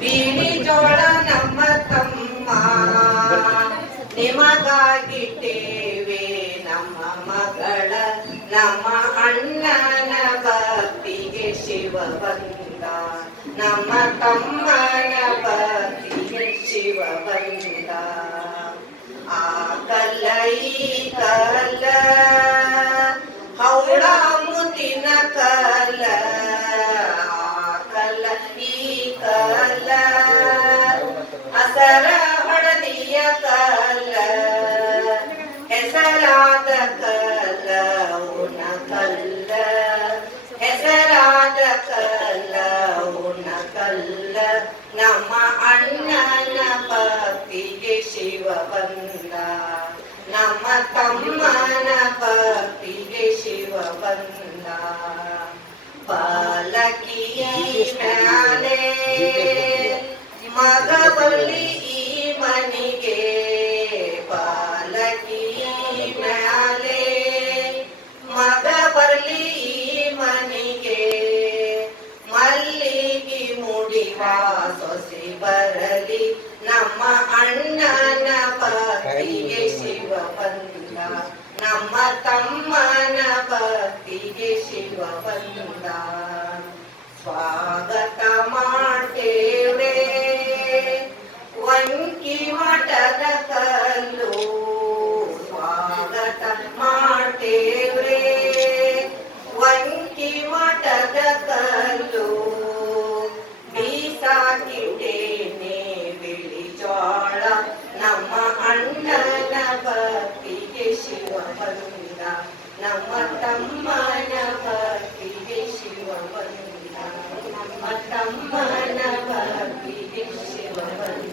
ಬೀಳಿ ಜೋಳ ನಮ್ಮ ತಮ್ಮ ನಿಮಗಾಗಿಟ್ಟೇವೆ ನಮ್ಮ ಮಗಳ ನಮ್ಮ ಅಣ್ಣನ ಭಕ್ತಿಗೆ ಶಿವ ಬಂದ ನಮ್ಮ ತಮ್ಮನ ಭಕ್ತಿಗೆ ಶಿವ ಬಂದ ಆ ಕಲ್ಲ ಈ ಕಲ್ಲ ಹೌಳ ಮುತ್ತಿನ ಕಲ್ಲ ಆ ಕಲ್ಲ ಈ ಕಲ್ಲ ಹಸರ ಹಳದಿಯ ಕಲ್ಲ ಹೆಸರಾದ ಕಲ್ಲ ಉಣ ಕಲ್ಲ ಹೆಸರಾದ ಕಲ್ಲ ಉಣ ಕಲ್ಲ ನಮ್ಮ ಅಣ್ಣನ ಭಕ್ತಿಗೆ ಶಿವ ಬಂದ ನಮ್ಮ ತಮ್ಮನ ಭಕ್ತಿಗೆ ಶಿವ ಬಂದ ಪಾಲಕಿಯ ಮ್ಯಾಲೆ ಮಗ ಬರಲಿ ಈ ಮನಿಗೆ ಪಾಲಕಿಯ ಮ್ಯಾಲೆ ಮಗ ಬರಲಿ ಈ ಮನಿಗೆ ಮಲ್ಲಿಗೆ ಮುಡಿವ ಸೊಸೆ ಬರಲಿ ನಮ್ಮ ಅಣ್ಣನ ಭಕ್ತಿಗೆ ಶಿವ ಬಂದ ನಮ್ಮ ತಮ್ಮನ ಭಕ್ತಿಗೆ ಶಿವ ಬಂದ ಸ್ವಾಗತ ಮಾಡ್ತೇವೆ ವಂಕಿ ಮಠದ ಕಲ್ಲು ಸ್ವಾಗತ ಮಾಡ್ತೇವ್ರೆ ವಂಕಿ ಮಠದ ಕಲ್ಲು ಬೀಸಾಕಿಟ್ಟೇನೆ ಬಿಳಿ ಜೋಳ ನಮ್ಮ ಅಣ್ಣನ ಭಕ್ತಿಗೆ ಶಿವ ಬಂದ ನಮ್ಮ ತಮ್ಮನ ಭಕ್ತಿಗೆ ಶಿವ ಬಂದ ನಮ್ಮ ತಮ್ಮನ ಭಕ್ತಿಗೆ ಶಿವ ಬಂದ